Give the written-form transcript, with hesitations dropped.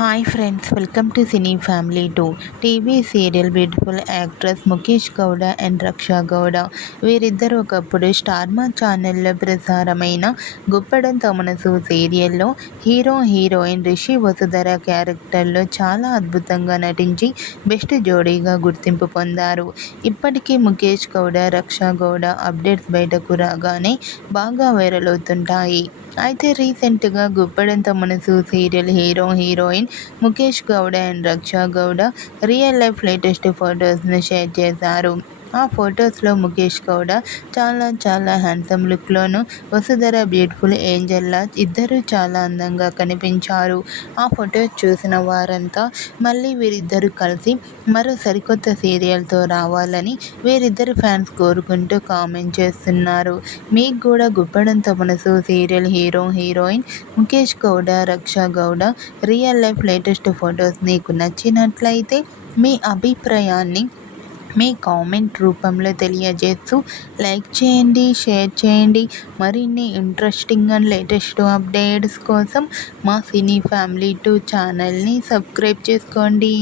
Hi friends, welcome to cine family 2. TV serial beautiful actress Mukesh Gowda and Raksha Gowda వీరిద్దరూ ఒకప్పుడు star మా ఛానల్లో ప్రసారమైన గుప్పడంత మనసు సీరియల్లో హీరోయిన్ రిషి వసుధర క్యారెక్టర్లో చాలా అద్భుతంగా నటించి బెస్ట్ జోడీగా గుర్తింపు పొందారు. ఇప్పటికీ ముఖేష్ గౌడ, రక్షా గౌడ అప్డేట్స్ బయటకు రాగానే బాగా వైరల్ అవుతుంటాయి. అయితే రీసెంట్గా Guppedantha Manasu serial heroine Mukesh Gowda and Raksha Gowda real life latest ఫొటోస్ను షేర్ చేశారు. ఆ ఫొటోస్లో ముఖేష్ గౌడ చాలా హ్యాండ్సమ్ లుక్లోను, వసుధర బ్యూటిఫుల్ ఏంజల్లా ఇద్దరూ చాలా అందంగా కనిపించారు. ఆ ఫొటోస్ చూసిన వారంతా మళ్ళీ వీరిద్దరూ కలిసి మరో సరికొత్త సీరియల్తో రావాలని వీరిద్దరు ఫ్యాన్స్ కోరుకుంటూ కామెంట్ చేస్తున్నారు. మీకు కూడా Guppedantha Manasu serial heroine Mukesh Gowda, Raksha Gowda real life latest photos మీకు నచ్చినట్లయితే మీ అభిప్రాయాన్ని మీ కామెంట్ రూపంలో తెలియజేస్తూ లైక్ చేయండి, షేర్ చేయండి. మరిన్ని ఇంట్రెస్టింగ్ అండ్ లేటెస్ట్ అప్డేట్స్ కోసం మా సినీ ఫ్యామిలీ 2 ఛానల్ని సబ్స్క్రైబ్ చేసుకోండి.